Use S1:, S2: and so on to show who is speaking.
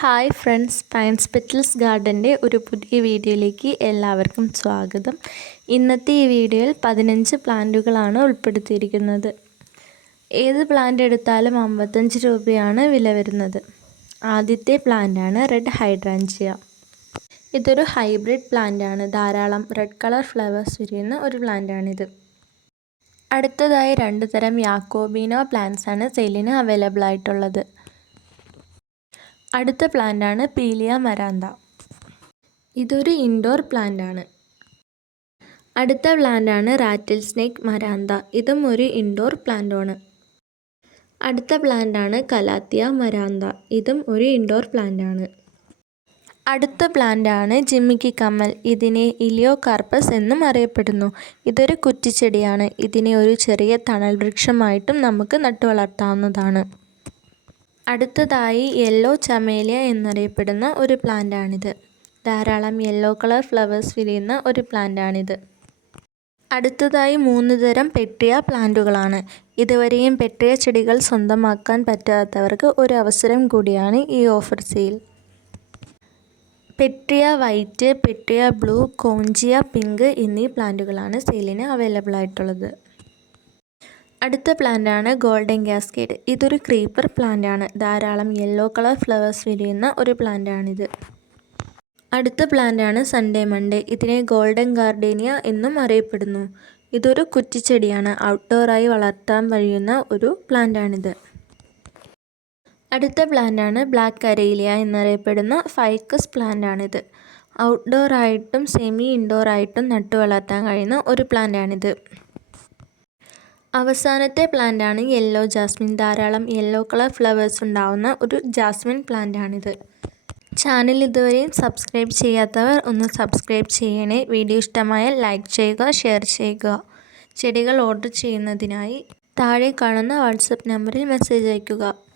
S1: Hi friends pines Petals ഗാർഡന്റെ ഒരു പുതിയ വീഡിയോയിലേക്ക് എല്ലാവർക്കും സ്വാഗതം. ഇന്നത്തെ ഈ വീഡിയോയിൽ പതിനഞ്ച് പ്ലാന്റുകളാണ് ഉൾപ്പെടുത്തിയിരിക്കുന്നത്. ഏത് പ്ലാന്റ് എടുത്താലും അമ്പത്തഞ്ച് രൂപയാണ് വില വരുന്നത്. ആദ്യത്തെ പ്ലാന്റാണ് റെഡ് ഹൈഡ്രാഞ്ചിയ ഇതൊരു ഹൈബ്രിഡ് പ്ലാന്റാണ്. ധാരാളം റെഡ് കളർ ഫ്ലവേഴ്സ് വിരിയുന്ന ഒരു പ്ലാന്റാണിത്. അടുത്തതായി രണ്ട് തരം യാക്കോബീനോ പ്ലാന്റ്സാണ് സെയിലിന് അവൈലബിൾ ആയിട്ടുള്ളത്. അടുത്ത പ്ലാന്റാണ് പീലിയ മരാന്ത. ഇതൊരു ഇൻഡോർ പ്ലാന്റാണ്. അടുത്ത പ്ലാന്റാണ് റാറ്റിൽ സ്നേക്ക് മരാന്ത. ഇതും ഒരു ഇൻഡോർ പ്ലാന്റാണ്. അടുത്ത പ്ലാന്റാണ് കലാത്തിയ മരാന്ത. ഇതും ഒരു ഇൻഡോർ പ്ലാന്റാണ്. അടുത്ത പ്ലാന്റാണ് ജിമ്മിക്കി കമ്മൽ. ഇതിനെ ഇലിയോ കാർപ്പസ് എന്നും അറിയപ്പെടുന്നു. ഇതൊരു കുറ്റിച്ചെടിയാണ്. ഇതിനെ ഒരു ചെറിയ തണൽ വൃക്ഷമായിട്ടും നമുക്ക് നട്ടുവളർത്താവുന്നതാണ്. അടുത്തതായി യെല്ലോ ചമേലിയ എന്നറിയപ്പെടുന്ന ഒരു പ്ലാന്റാണിത്. ധാരാളം യെല്ലോ കളർ ഫ്ലവേഴ്സ് വിരിയുന്ന ഒരു പ്ലാന്റാണിത്. അടുത്തതായി മൂന്ന് തരം പെട്ടിയ പ്ലാന്റുകളാണ്. ഇതുവരെയും പെട്ടിയ ചെടികൾ സ്വന്തമാക്കാൻ പറ്റാത്തവർക്ക് ഒരു അവസരം കൂടിയാണ് ഈ ഓഫർ സെയിൽ. പെട്ടിയ വൈറ്റ് പെട്ടിയ ബ്ലൂ കോഞ്ചിയ പിങ്ക് എന്നീ പ്ലാന്റുകളാണ് സെയിലിന് അവൈലബിൾ ആയിട്ടുള്ളത്. അടുത്ത പ്ലാന്റാണ് ഗോൾഡൻ ഗ്യാസ്കേഡ് ഇതൊരു ക്രീപ്പർ പ്ലാന്റാണ്. ധാരാളം യെല്ലോ കളർ ഫ്ലവേഴ്സ് വിരിയുന്ന ഒരു പ്ലാന്റാണിത്. അടുത്ത പ്ലാന്റാണ് സൺഡേ മൺഡേ. ഇതിനെ ഗോൾഡൻ ഗാർഡേനിയ എന്നും അറിയപ്പെടുന്നു. ഇതൊരു കുറ്റിച്ചെടിയാണ്. ഔട്ട്ഡോറായി വളർത്താൻ കഴിയുന്ന ഒരു പ്ലാന്റാണിത്. അടുത്ത പ്ലാന്റാണ് ബ്ലാക്ക് കരയിലിയ എന്നറിയപ്പെടുന്ന ഫൈക്കസ് പ്ലാന്റാണിത്. ഔട്ട്ഡോർ ആയിട്ടും സെമി ഇൻഡോർ ആയിട്ടും നട്ടു വളർത്താൻ കഴിയുന്ന ഒരു പ്ലാന്റാണിത്. അവസാനത്തെ പ്ലാന്റാണ് യെല്ലോ ജാസ്മിൻ. ധാരാളം യെല്ലോ കളർ ഫ്ലവേഴ്സ് ഉണ്ടാവുന്ന ഒരു ജാസ്മിൻ പ്ലാന്റാണിത്. ചാനൽ ഇതുവരെയും സബ്സ്ക്രൈബ് ചെയ്യാത്തവർ ഒന്ന് സബ്സ്ക്രൈബ് ചെയ്യണേ. വീഡിയോ ഇഷ്ടമായ ലൈക്ക് ചെയ്യുക ഷെയർ ചെയ്യുക. ചെടികൾ ഓർഡർ ചെയ്യുന്നതിനായി താഴെ കാണുന്ന വാട്സപ്പ് നമ്പറിൽ മെസ്സേജ് അയയ്ക്കുക.